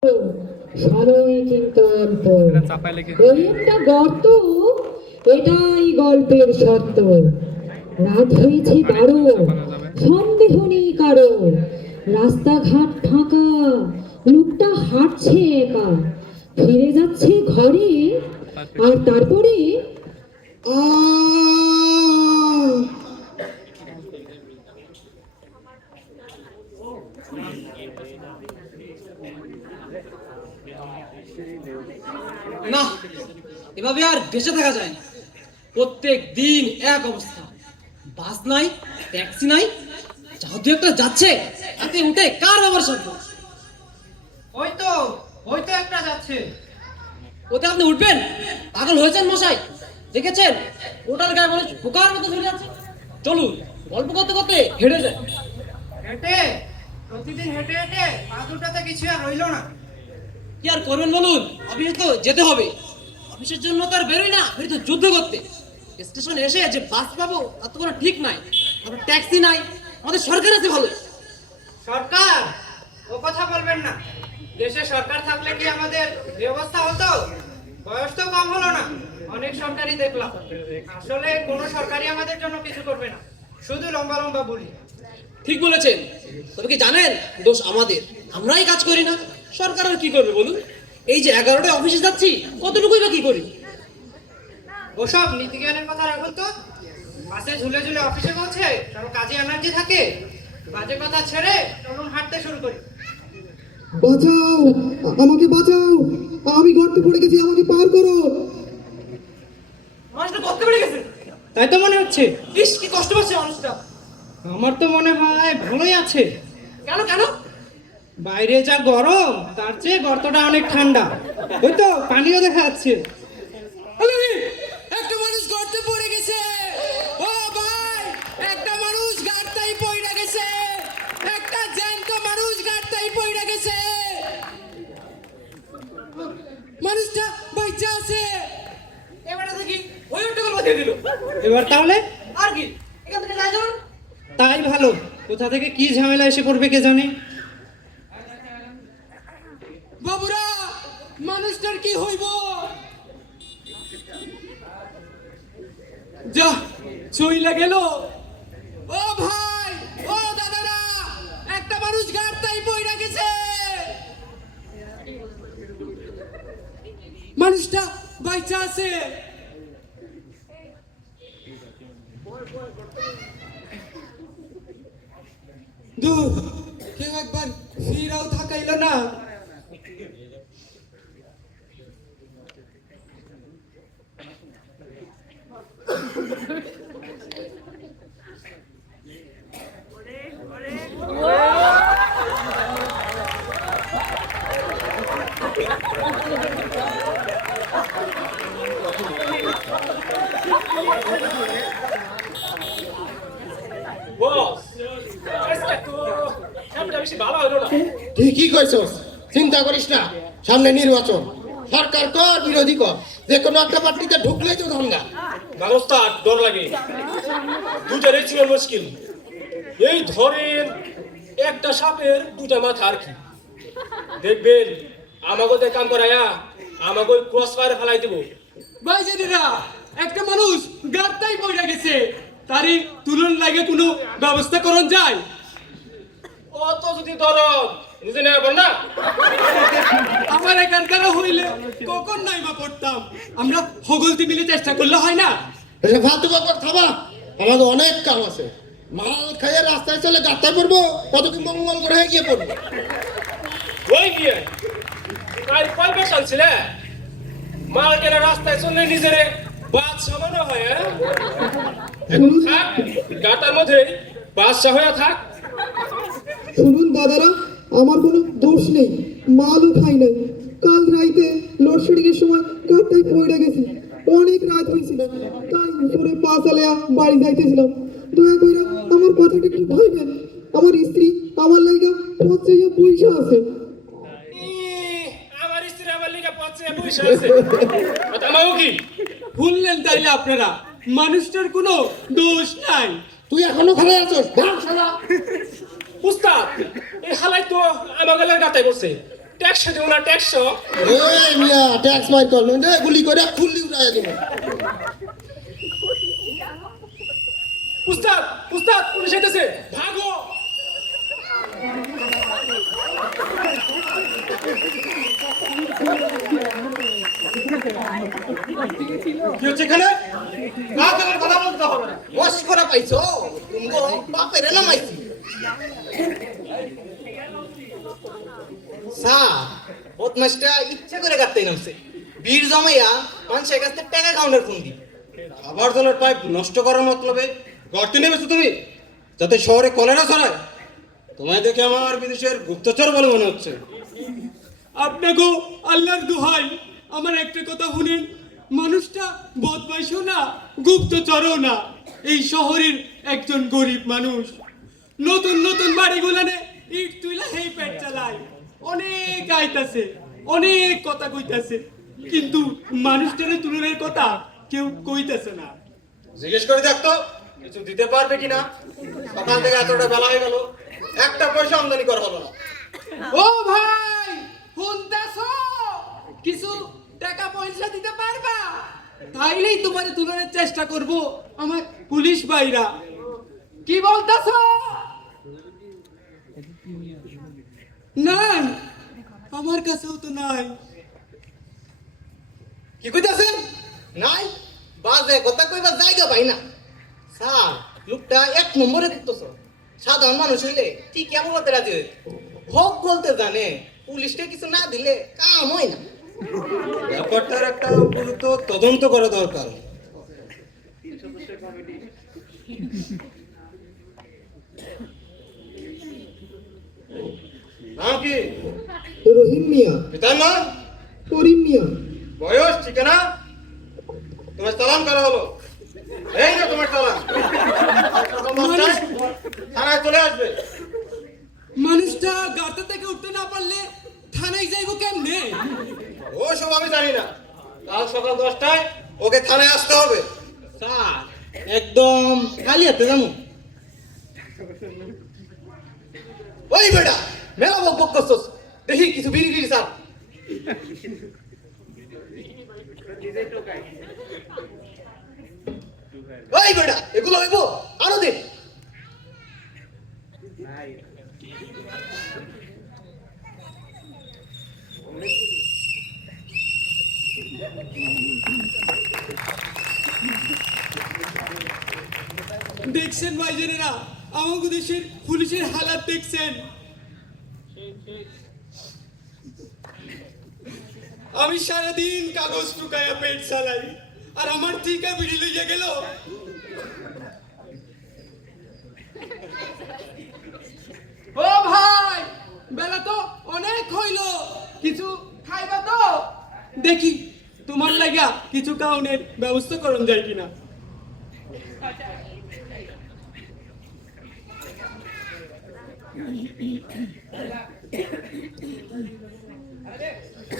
সময় কিন্তু অল্প। ওই একটা গর্ত, এটাই গল্পের সত্য। রাত হয়েছে 12, সন্দেহ নেই কারো। রাস্তাঘাট ফাঁকা, লোকটা হাঁটছে একা, ফিরে যাচ্ছে ঘরে। আর তারপরে না, এভাবে আর বেঁচে থাকা যায় না। প্রত্যেক দিন এক অবস্থা, বাস নাই, ট্যাক্সি নাই, যা দু একটা যাচ্ছে তাতে উঠে কার আবার শব্দ। হয়তো একটা যাচ্ছে। ওতে আপনি উঠবেন? পাগল হয়েছেন মশাই? দেখেছেন ওটার গায়ে মানুষ পোকার মতো ধরে যাচ্ছে। চলুন, গল্প করতে করতে হেঁটে যায়। হেঁটে প্রতিদিন হেঁটে হেঁটে পা দুটাতে কিছু আর রইলো না। কি আর করবেন বলুন, অফিসে তো যেতে হবে। অফিসের জন্য তো আর বেরোই না, বেরোই তো যুদ্ধ করতে। স্টেশনে এসে যে বাস পাবো তার তো কোনো ঠিক নাই, তারপর ট্যাক্সি নাই। আমাদের সরকার আছে ভালো। সরকার, ও কথা বলবেন না। দেশে সরকার থাকলে কি আমাদের ব্যবস্থা হতো? বয়স তো কম হলো না, অনেক সরকারি দেখলাম। আসলে কোনো সরকারি আমাদের জন্য কিছু করবে না, শুধু লম্বা লম্বা বলি। ঠিক বলেছেন। তবে কি জানেন, দোষ আমাদের, আমরাই কাজ করি না। সরকার আর কি করবে বলুন? এই যে 11টায় অফিসে যাচ্ছি, কতটুকুই বা কি করি? ওসব নীতিজ্ঞানের কথা রাখুন তো। বাসে ঝুলে ঝুলে অফিসে পৌঁছে কারো কাজে এনার্জি থাকে? বাজে কথা ছেড়ে চলুন হাঁটতে শুরু করি। বাঁচাও, আমাকে বাঁচাও, আমি গর্তে পড়ে গেছি, আমাকে পার করো। মানুষটা কষ্ট পেরে গেছে। তাই তো মনে হচ্ছে। ইস, কি কষ্ট পাচ্ছে মানুষটা। আমার তো মনে হয় ভালোই আছে। কেন কেন? বাইরে যা গরম, তার চেয়ে গর্তটা অনেক ঠান্ডা। ওই তো পানিও দেখা যাচ্ছে। একটা মানুষ গর্তে পড়ে গেছে। ও ভাই, একটা মানুষ গাড়টাই পড়ে গেছে। একটা জ্যান্ত মানুষ গাড়টাই পড়ে গেছে। মানুষটা বাইচা আছে। এবারে দেখি ওই একটা গল্প দিয়ে দিল। এবার তাহলে আর কি, এখান থেকে যাই যাবেন। তাই ভালো। কোথা থেকে কি ঝামেলা এসে পড়বে কে জানে। বাবুরা, মানুষটার কি হইব? যা চইলা গেল। ও ভাই, ও দাদারা, একটা মানুষ গাড়টাই পইড়া গেছে। মানুষটা বাইচা আছে। দূর, কেউ একবার ফিরাও থাকাইল না। ঠিকই কইছস, চিন্তা করিস না। সামনে নির্বাচন, সরকার কর বিরোধী কর, যে কোনো একটা পার্টিতে ঢুকলেই তো ধান্দা। ব্যবস্থা ডর লাগে, দুটারই ছিল মুশকিল। এই ধরেন একটা সাপের দুটা মাথা আর কি। দেখবেন আমাকে কাম করাইয়া আমাকে ক্রস ফায়ার ফেলাই দিব। ভাই জানিরা, একটা মানুষ গাড়টাই পইড়া গেছে, তারই তুলন লাগে কোনো ব্যবস্থা করন যায়? অত যদি দরদ নিজে নেওয়া পার না। আমার একার দ্বারা হইলে কখন নাই বা পড়তাম। আমরা হগলতি মিলে চেষ্টা করলে হয় না? এসে ফালতু বকর থামা, আমাদের অনেক কাম আছে। মাল খাইয়ে রাস্তায় চলে গাত্তায় পড়বো, কত কি মঙ্গল করে গিয়ে পড়বো। ওই গিয়ে তাই কয় পেশাল ছিলে? মাল কেনা রাস্তায় চললে নিজেরে বাদ সামান্য হয়। থাক গাটার মধ্যে বাদশা হয়ে থাক। শুনুন দাদারা, আমার কোনো দোষ নেই, মালও খাই নাই। কাল রাইতে লোডশেডিং এর সময় গাড়টাই পড়ে গেছি, অনেক রাত হয়েছিল, তাই উপরে পা চালিয়া বাড়ি যাইতেছিলাম। দয়া কইরা আমার কথাটা একটু ভাইবেন। আমার স্ত্রী আমার লাইগা পথে পয়সা আছে। আমার স্ত্রী আমার লিগে পথে বসে আছে। আমাও কি ভুললেন তাইলে আপনারা, মানুষটার কোনো দোষ নাই। তুই এখনো খারাপ আছিস, ভাগ শালা। উস্তাদ, এই হালাই তো আমাকে গাতাই করছে। ট্যাক্স দেবো না ট্যাক্স। এই মিয়া ট্যাক্স মার করলো রে, গুলি করে খুললি উড়াইয়া দেবো। উস্তাদ উস্তাদ পুলিশ এসেছে, ভাগো। কি হচ্ছে এখানে? কাউকে কথা বলতে হবে না। বস করে পাইছো তুমি বাপের না মাইছি। স্যার বদমাসটা ইচ্ছা করে গাড়তে নামছে, বীর জমাইয়া মানুষের কাছ থেকে টাকা কাউন্টার ফোন দি। আবার জলের পাইপ নষ্ট করার মতলবে গর্তে নেমেছো তুমি, যাতে শহরে কলেরা ছড়ায়? তোমায় দেখে আমার বিদেশের গুপ্তচর বলে মনে হচ্ছে। আপনাকে আল্লাহর দোহাই আমার একটা কথা শুনেন, মানুষটা বদমাইশও না গুপ্তচরও না, এই শহরের একজন গরিব মানুষ। নতুন নতুন বাড়িগুলানে ইট তুইলা হেই পেট চালায়, অনেক আইতাছে, অনেক কথা কইতাছে, কিন্তু মানুষটারে তুলনের কথা কেউ কইতাছে না। জিজ্ঞেস করে দেখতো কিছু দিতে পারবে কিনা। সকাল থেকে এতটা বেলা হয়ে গেল, একটা পয়সা আমদানি করা হলো না। ও ভাই শুনতাছো, কিছু টাকা পয়সা দিতে পারবা? তাইলেই তোমার তুলনের চেষ্টা করব আমার পুলিশ ভাইরা। কি বলতাছো? নাই, আমার কাছেও তো নাই। কি কইতাছেন? নাই বাজে কথা কইবার জায়গা পাই না। স্যার লোকটা এক নম্বরে করতেছ, সাধারণ মানুষ হইলে ঠিক কেমন বলতে রাজি হইত, হক বলতে জানে, পুলিশকে কিছু না দিলে কাম হয় না। ব্যাপারটার একটা উপযুক্ত তদন্ত করা দরকার। নাম কি? রহিম মিয়া, পিতার নাম? করিম মিয়া। বয়স, ঠিকানা? তোমার চালান করা হলো, এই না তোমার চালান। থানায় চলে আসবে। মানুষটা গাড়ি থেকে উঠতে না পারলে থানায় যাইব কেমনে? ও সব আমি জানি না, কাল সকাল 10টায় ওকে থানায় আসতে হবে। স্যার একদম খালি হাতে যাবো? ওই বেটা মেলা বক বক করছস, দেখি কিছু বিড়ি টিড়ি স্যার। ওই বেটা এগুলো হইব আরো দে। দেখছেন ভাইজানেরা, আমাদের দেশের পুলিশের হালাত দেখছেন। আমি সারাদিন কাগজ টুকায়া পেট চালাই, আর আমার টিকা বিড়ি লইয়া গেল। ও ভাই, বেলা তো অনেক হইল, কিছু খাইবা তো? দেখি তোমার লাগা কিছু কাউনের ব্যবস্থা করন যায় কিনা।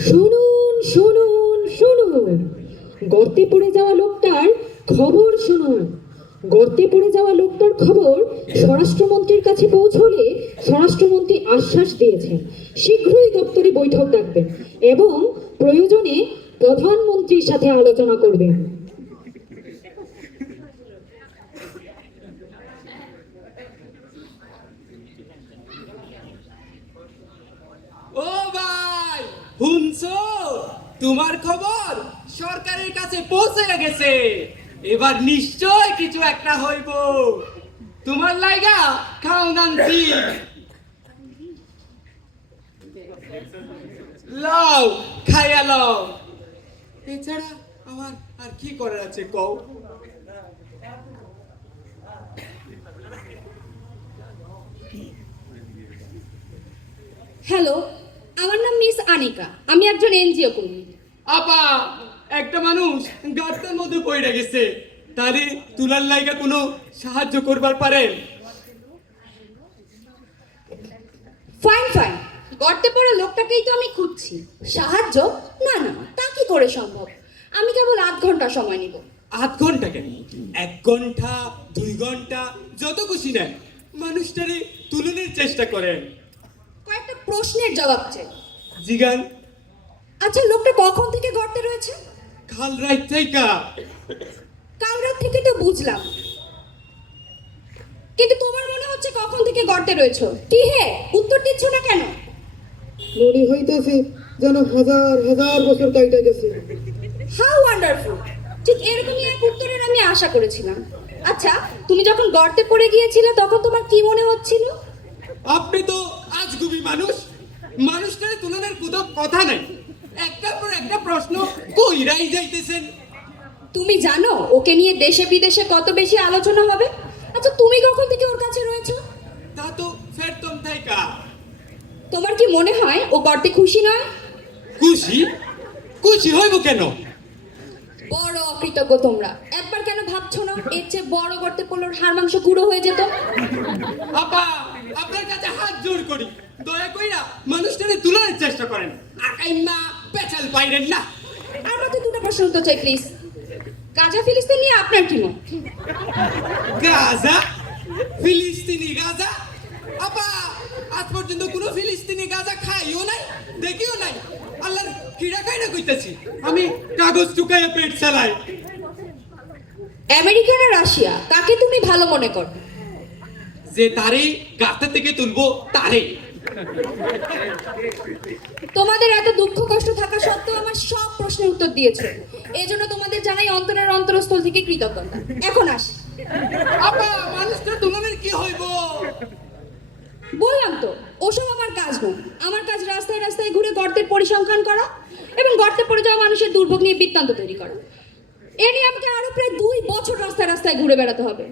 শুনুন শুনুন শুনুন, গর্তে পড়ে যাওয়া লোকটার খবর শুনুন। গর্তে পড়ে যাওয়া লোকটার খবর স্বরাষ্ট্রমন্ত্রীর কাছে পৌঁছলে স্বরাষ্ট্রমন্ত্রী আশ্বাস দিয়েছেন শীঘ্রই দপ্তরে বৈঠক ডাকবেন এবং প্রয়োজনে প্রধানমন্ত্রীর সাথে আলোচনা করবেন। ও ভাই, শুনছো? তোমার খবর সরকারের কাছে পৌঁছে গেছে, এবার নিশ্চয় কিছু একটা হইব। তোমার লাইগা খাওন আনছি, লাও খাইয়া লাও। এছাড়া আমার আর কি করার আছে কও? হ্যালো, আমার নাম মিস আনিকা, আমি একজন এনজিও কর্মী। আপা, একটা মানুষ গাছের মধ্যে পড়ে গেছে, তারে তুলার লাইগা কোনো সাহায্য করবার পারেন? ফাইন ফাইন, গর্তে পড়া লোকটাকেই তো আমি খুঁজছি। সাহায্য? না না, তা কি করে সম্ভব? আমি কেবল 8 ঘন্টা সময় নিব। 8 ঘন্টা কেন? 1 ঘন্টা, 2 ঘন্টা, যত খুশি নেন, মানুষটারে তুলনের চেষ্টা করেন। কয়েকটা প্রশ্নের জবাব চাই। জিগান আচ্ছা, লোকটা কখন থেকে গর্তে রয়েছে? কাল রাত থেকে। কাল রাত থেকে তো বুঝলাম, কিন্তু তোমার মনে হচ্ছে কখন থেকে গর্তে রয়েছো? কি হে, উত্তর দিচ্ছ না কেন? মনে হইতেছে যেন হাজার হাজার বছর কাইটা গেছে। How wonderful! ঠিক এরকমই এক উত্তরের আমি আশা করেছিলাম। আচ্ছা, তুমি যখন গর্তে পড়ে গিয়েছিলে তখন তোমার কি মনে হচ্ছিল? আপনি তো আজগুবি মানুষ, মানুষটার তুলনার কোথাও কথা নাই। একটার পর একটা প্রশ্ন কইরাই যাইতেছেন। তুমি জানো ওকে নিয়ে দেশে বিদেশে কত বেশি আলোচনা হবে? আচ্ছা, তুমি কখন থেকে ওর কাছে রয়েছো? তা তো ফেরতম থাইকা। তোমার কি মনে হয় ও গর্তে খুশি নয়? খুশি? খুশি হইব কেন? বড় অকৃতজ্ঞ তোমরা। একবার কেন ভাবছো না এর চেয়ে বড় গর্তে পড়লে ওর হাড় মাংস গুঁড়ো হয়ে যেত? আপা, আপনার কাছে হাত জোর করি, দয়া কইরা মানুষটারে তুলার চেষ্টা করেন। আকাইমা পেছাল পাইরেন না। আর মাত্র দুটো প্রশ্ন উত্তর চাই প্লিজ। গাজা ফিলিস্তিন নিয়ে আপনার কি মত? গাজা? ফিলিস্তিনি গাজা? আপা, আজ পর্যন্ত কোনো ফিলিস্তিনি গাজা খাইও নাই, দেখিও নাই। আল্লাহর কিরা খাই না কইতাছি, আমি কাগজ টুকাইয়া পেট চালাই। আমেরিকা না রাশিয়া, কাকে তুমি ভালো মনে করো? যে তারে গাতে থেকে তুলবো তারে। তোমাদের এত দুঃখ কষ্ট থাকা সত্ত্বেও আমার সব প্রশ্নের উত্তর দিয়েছো, এজন্য তোমাদের জানাই অন্তরের অন্তরস্থল থেকে কৃতজ্ঞতা। এখন আসি। আপা, মানুষটা তুলনের কি হইব? বললাম তো, ওসব আমার কাজ নয়। আমার কাজ রাস্তায় রাস্তায় ঘুরে গর্তের পরিসংখ্যান করা এবং গর্তে পড়ে যাওয়া মানুষের দুর্ভোগ নিয়ে বৃত্তান্ত তৈরি করা। এ নিয়ে আমাকে আরো প্রায় 2 বছর রাস্তায় রাস্তায় ঘুরে বেড়াতে হবে।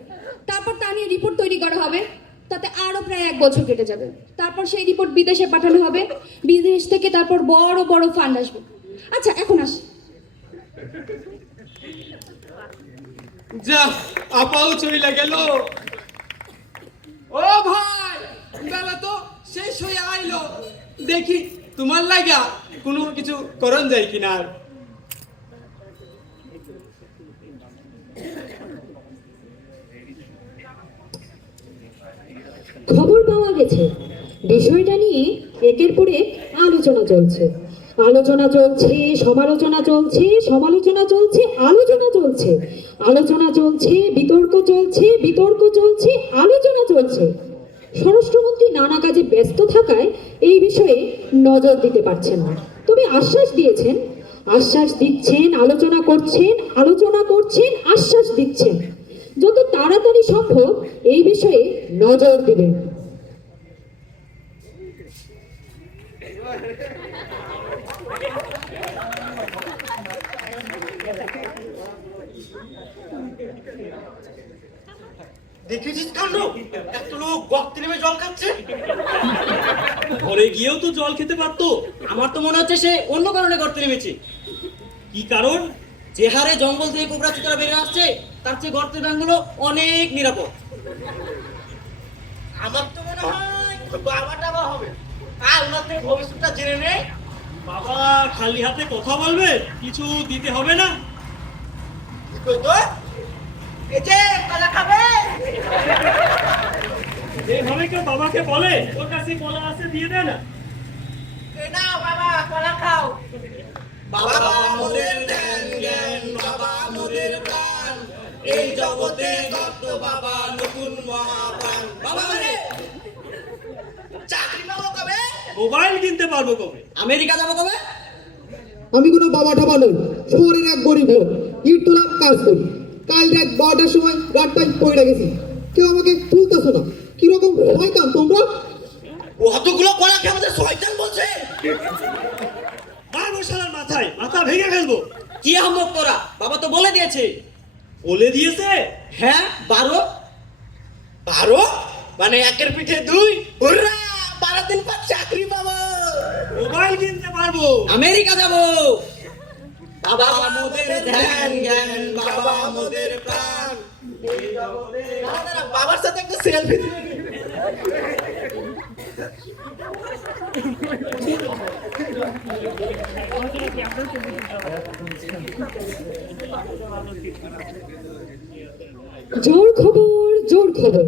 তারপর তা নিয়ে রিপোর্ট তৈরি করা হবে, তাতে আরো প্রায় 1 বছর কেটে যাবে। তারপর সেই রিপোর্ট বিদেশে পাঠানো হবে, বিদেশ থেকে তারপর বড় বড় ফান্ড আসবে। আচ্ছা, এখন আসি। যা, আপাও চইলা গেল। ও ভাই, বেলা তো শেষ হয়ে আইলো, দেখি তোমার লাগা কোনো কিছু করন যায় কিনা। আর খবর পাওয়া গেছে বিষয়টা নিয়ে একের পর এক আলোচনা চলছে, আলোচনা চলছে, সমালোচনা চলছে, সমালোচনা চলছে, আলোচনা চলছে, আলোচনা চলছে, বিতর্ক চলছে, বিতর্ক চলছে, আলোচনা চলছে। স্বরাষ্ট্রমন্ত্রী নানা কাজে ব্যস্ত থাকায় এই বিষয়ে নজর দিতে পারছেন না, তবে আশ্বাস দিয়েছেন, আশ্বাস দিচ্ছেন, আলোচনা করছেন, আলোচনা করছেন, আশ্বাস দিচ্ছেন যত তাড়াতাড়ি সম্ভব এই বিষয়ে নজর দিবেন। দেখেছিস কাণ্ড, একটা লোক গর্তে নেমে জল খাচ্ছে। ঘরে গিয়েও তো জল খেতে পারতো। আমার তো মনে হচ্ছে সে অন্য কারণে গর্তে নেমেছে। কি কারণ? যে হারে জঙ্গল থেকে কোবরা চিতারা বেরিয়ে আসছে, তার চেয়ে গর্তের ব্যাঙগুলো অনেক নিরাপদ। আমার তো মনে হয় বাবা টাবা হবে। আর ওনার থেকে ভবিষ্যৎটা জেনে নেই। বাবা খালি হাতে কথা বলবে, কিছু দিতে হবে না? কি কই তো? এই যে কালা খাবে। এইভাবে কেউ বাবাকে বলে? ওর কাছে কলা আছে, দিয়ে দে না। এই নাও বাবা, কলা খাও। বাবা মোদের ধ্যান জ্ঞান, বাবা মোদের প্রাণ, এই জগতে গর্ত বাবা নতুন মহাপ্রাণ। বাবা মানে চাকরি পাবো কবে? মোবাইল কিনতে পারবো কবে? আমেরিকা যাবো কবে? আমি কোনো বাবা টাবা নই, শহরের এক গরিব লোক, ইট তোলা কাজ করি। কাল রাত 12টার সময় গাড়টাই পড়ে গেছি, কেউ আমাকে তুলতেছো না। কিরকম শয়তান তোমরা! অতগুলো কলা খেয়ে আমাদের শয়তান বলছে। মারবো শালার মাথায়, মাথা ভেঙে ফেলবো। কি আহম্মক তোরা, বাবা তো বলে দিয়েছে। বলে দিয়েছে? হ্যাঁ, 12। 12 মানে 1-এর পিঠে 2। হুররা, 12 দিন পর চাকরি পাবো। মোবাইল কিনতে পারবো। আমেরিকা যাবো। বাবা মোদের ধ্যান জ্ঞান, বাবা মোদের প্রাণ, এই জগতে। বাবার সাথে একটা সেলফি দিবে। জোর খবর, জোর খবর।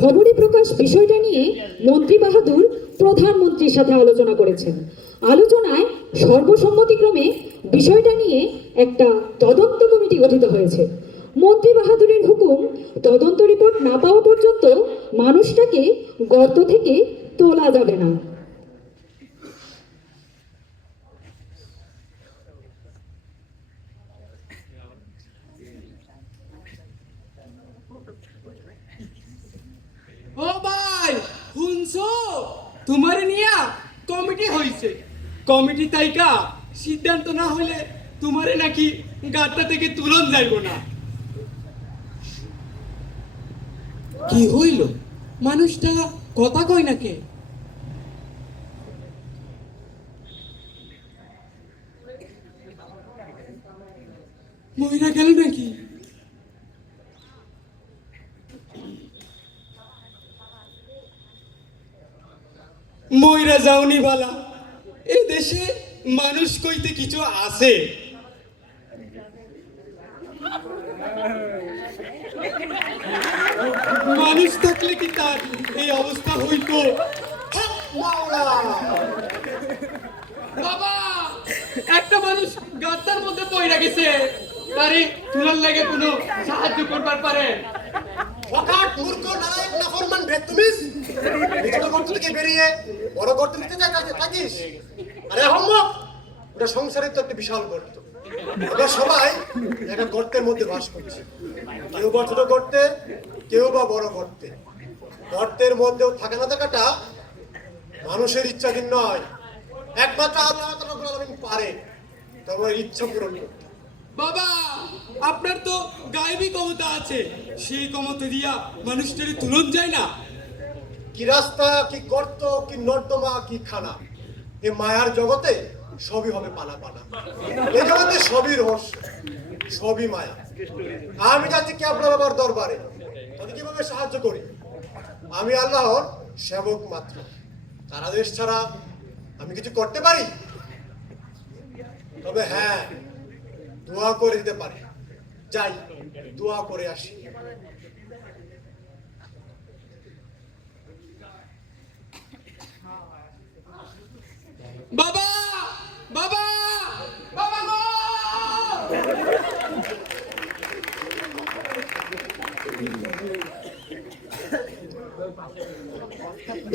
খবরে প্রকাশ বিষয়টা নিয়ে মন্ত্রী বাহাদুর প্রধানমন্ত্রীর সাথে আলোচনা করেছেন। আলোচনায় সর্বসম্মতিক্রমে বিষয়টা নিয়ে একটা তদন্ত কমিটি গঠিত হয়েছে। মন্ত্রী বাহাদুরের হুকুম, তদন্ত রিপোর্ট না পাওয়া পর্যন্ত মানুষটাকে গর্ত থেকে তোলা যাবে না। ও ভাই শুনছো, তোমার নিয়া কমিটি হয়েছে। কমিটি তাইকা সিদ্ধান্ত না হলে তোমারে নাকি গাড়টা থেকে তুলন যাইব না। কি হইল? মানুষটা কথা কয় নাকি? মহিলা গেল নাকি? ময়রা যাওনি বালা, এ দেশে মানুষ কইতে কিছু আছে। মানুষ থাকলে কি তার এই অবস্থা হইতো? বাবা, একটা মানুষ গাছটার মধ্যে পড়ে গেছে, তারে তুলার লাগে কোনো সাহায্য করবার পারে? হঠাৎ মূর্খ নারায়ণ নাফরমান বেতুমিস ছোট গর্ত থেকে বেরিয়ে বড় গর্ত নিতে থাকিস। আরে হম্মক, ওটা সংসারের তো একটা বিশাল গর্ত। আমরা সবাই একটা গর্তের মধ্যে বাস করছি, কেউ বা ছোট গর্তে, কেউ বা বড় গর্তে। গর্তের মধ্যেও থাকা না থাকাটা মানুষের ইচ্ছাধীন নয়, একমাত্র আল্লাহ রাব্বুল আলামিন পারে তোমার ইচ্ছা পূরণ করতে। বাবা, আপনার তো গায়েবী ক্ষমতা আছে, সেই ক্ষমতা দিয়া মানুষটারে তুলন যায় না? কি রাস্তা, কি গর্ত, কি নর্দমা, কি খানা, এ মায়ার জগতে সবই হবে পানা পানা। এই জগতে সবই রহস্য, সবই মায়া। আমি যাচ্ছি কি আপনার বাবার দরবারে, তাদের কিভাবে সাহায্য করি? আমি আল্লাহর সেবক মাত্র, তার আদেশ ছাড়া আমি কিছু করতে পারি? তবে হ্যাঁ, দোয়া করে দিতে পারি। যাই, দোয়া করে আসি। বাবা, বাবা, বাবা গো!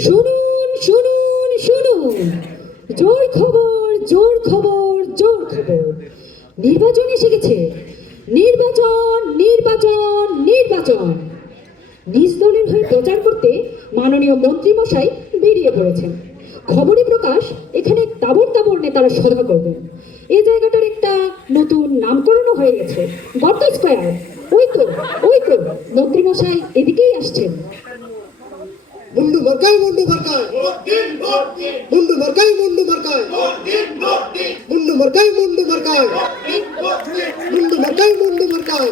শুনুন শুনুন শুনুন, জোর খবর জোর খবর জোর খবর, নির্বাচন এসে গেছে। নির্বাচন নির্বাচন নির্বাচন। নিজ দলের হয়ে প্রচার করতে মাননীয় মন্ত্রী মশাই বেরিয়ে পড়েছেন। খবরে প্রকাশ, এখানে তাবর তাবর নেতারা সভা করবেন। এই জায়গাটার একটা নতুন নামকরণও হয়ে গেছে, গর্ত স্কোয়ার। ওই তো মন্ত্রী মশাই এদিকেই আসছেন। মুন্ডু মার্কাই, মুন্ডু মার্কাই, মুন্ডু মার্কাই, মুন্ডু মার্কাই, মুন্ডু মার্কাই, মুন্ডু মার্কাই, মুন্ডু মার্কাই, মুন্ডু মার্কাই।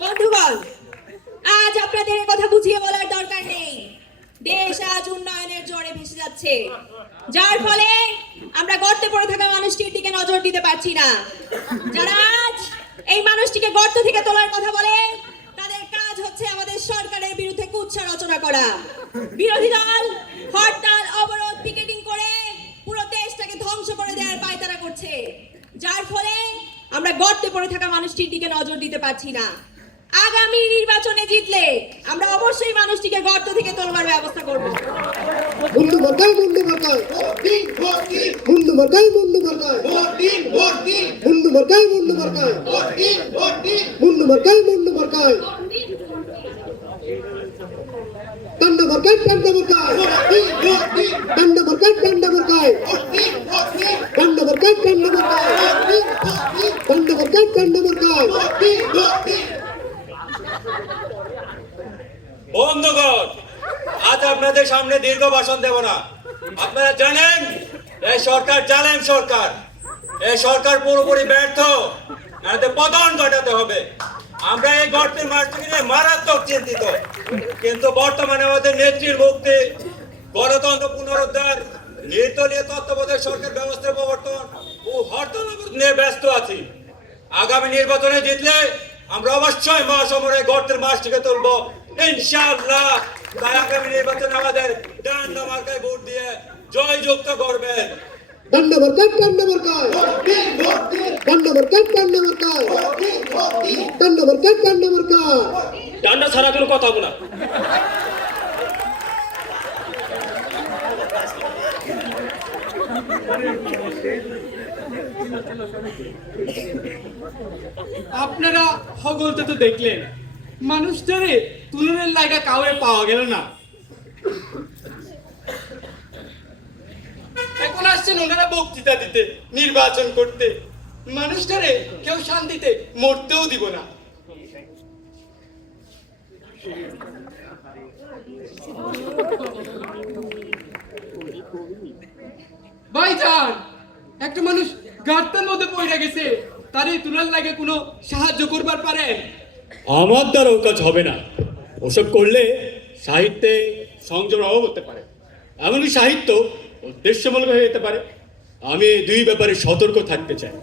বন্ধুগণ, আজ আপনাদের এ কথা বুঝিয়ে বলার দরকার নেই। দেশ আজ উন্নয়নের জোরে ভেসে যাচ্ছে, যার ফলে আমরা গর্তে পড়ে থাকা মানুষটির দিকে নজর দিতে পারছি না। যারা আজ এই মানুষটিকে গর্ত থেকে তোলার কথা বলে, তাদের কাজ হচ্ছে আমাদের সরকারের বিরুদ্ধে কুৎসা রচনা করা। বিরোধী দল হরতাল, অবরোধ, পিকেটিং করে পুরো দেশটাকে ধ্বংস করে দেওয়ার পায়তারা করছে, যার ফলে আমরা গর্তে পড়ে থাকা মানুষটির দিকে নজর দিতে পারছি না। আগামী নির্বাচনে জিতলে আমরা অবশ্যই মানুষটিকে গর্ত থেকে তোলবার ব্যবস্থা করব। মুন্ডু মার্কাই, মুন্ডু মার্কাই, মুন্ডু মার্কাই, মুন্ডু মার্কাই, মুন্ডু মার্কাই, মুন্ডু মার্কাই, মুন্ডু মার্কাই, মুন্ডু মার্কাই। টান্ডা মার্কাই, টান্ডা মার্কাই, টান্ডা মার্কাই, টান্ডা মার্কাই, টান্ডা মার্কাই, টান্ডা মার্কাই, টান্ডা মার্কাই, টান্ডা মার্কাই। বন্ধুগণ, আজ আপনাদের সামনে দীর্ঘ ভাষণ দেব না। আপনারা জানেন এই সরকার জালেম সরকার, এই সরকার পুরোপুরি ব্যর্থ, এদের পতন ঘটাতে হবে। আমরা এই গর্তের মাঠটিকে নিয়ে মারাত্মক চিন্তিত, কিন্তু বর্তমানে আমাদের নেত্রীর মুক্তি, গণতন্ত্র পুনরুদ্ধার, নির্দলীয় তত্ত্বাবধায়ক সরকার ব্যবস্থা প্রবর্তন ও হরতাল নিয়ে ব্যস্ত আছি। আগামী নির্বাচনে জিতলে আমরা অবশ্যই মহাসমরে গর্তের মাছটিকে তুলবো, ইনশাআল্লাহ তাই আগামী নির্বাচনে আমাদের ডান্ডা মার্কায় ভোট দিয়ে জয়যুক্ত করবেন। ডান্ডা মার্কায় ডান্ডা মার্কায় ডান্ডা মার্কায় ডান্ডা মার্কায় ডান্ডা মার্কায় ডান্ডা মার্কায়। ডান্ডা ছাড়া কোনো কথা হবে না। আপনারা হগলতে তো দেখলেন, মানুষটারে তুলনের লাগা কাউরে পাওয়া গেল না। এখন আসছেন ওনারা বক্তৃতা দিতে, নির্বাচন করতে। মানুষটারে কেউ শান্তিতে মরতেও দিব না। ভাইজান, একটা মানুষ গার্তের মধ্যে পড়ে গেছে, তারে তুলার লাগে কোনো সাহায্য করবার পারেন? আমার দ্বারা ও কাজ হবে না। ওসব করলে সাহিত্যে সংযমের অভাব হতে পারে, এমনকি সাহিত্য উদ্দেশ্যমূলক হয়ে যেতে পারে। আমি এই দুই ব্যাপারে সতর্ক থাকতে চাই।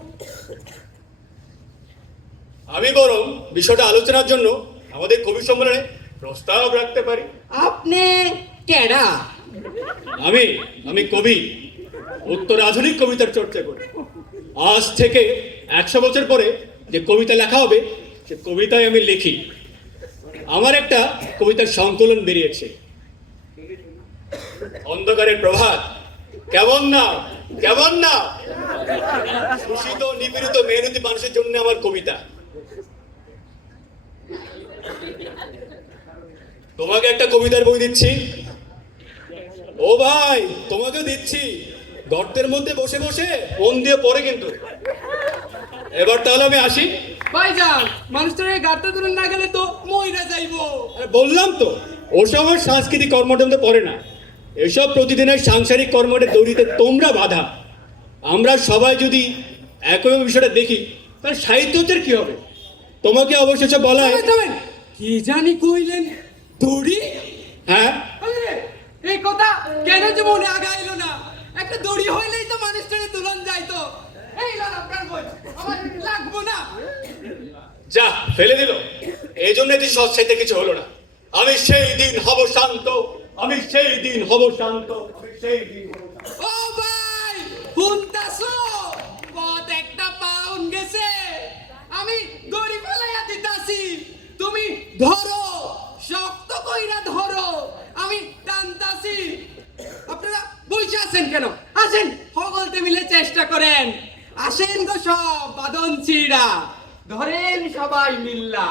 আমি বরং বিষয়টা আলোচনার জন্য আমাদের কবি সম্মেলনে প্রস্তাব রাখতে পারি। আপনি কেডা? আমি কবি, উত্তর আধুনিক কবিতার চর্চা করি। আজ থেকে 100 বছর পরে যে কবিতা লেখা হবে সে কবিতায় আমি লিখি। আমার একটা কবিতার সংকলন বেরিয়েছে, অন্ধকারের প্রভাত। কেমন না কেমন না, শোষিত নিপীড়িত মেহনতি মানুষের জন্য আমার কবিতা। তোমাকে একটা কবিতার বই দিচ্ছি। ও ভাই, তোমাকেও দিচ্ছি। গর্তের মধ্যে বসে বসে মন দিয়ে পড়ে কিন্তু। এবার তাহলে আমি আসি। ভাইজান, মানুষটারে গার্তে তুলন না গেলে তো মইরা যাইবো। আরে বললাম তো, ওসব আমার সাংস্কৃতিক কর্মটার মধ্যে পড়ে না। এসব প্রতিদিনের সাংসারিক কর্মটা দৌড়িতে তোমরা বাধা। আমরা সবাই যদি একই বিষয়টা দেখি তাহলে সাহিত্যের কি হবে? তোমাকে অবশেষে বলা হয়। কি জানি কইলেন, দড়ি? হ্যাঁ, আরে, এই কথা কেন যে মনে আগাইলো না? একটা দড়ি হইলেই তো মানুষটারে তুলন যাইতো। এই লন আপনার বই, আমার লাগবো না। যা ফেলে দিল। এই জন্য এটি সৎসাহিত্যে কিছু হলো না। আমি সেই দিন হব শান্ত, আমি সেই দিন হব শান্ত, আমি সেই দিন হব শান্ত। ও ভাই, হুনতাছো? পথ একটা পাউন গেছে, আমি দড়ি ফেলাইয়া দিতাছি। তুমি ধরো, শক্ত কইরা ধরো, আমি টানতাছি। আপনারা বসে আছেন কেন? আসেন, হগলতে মিলে চেষ্টা করেন। আসেন গো সব বাদন চিড়া, ধরেন সবাই মিল্লা।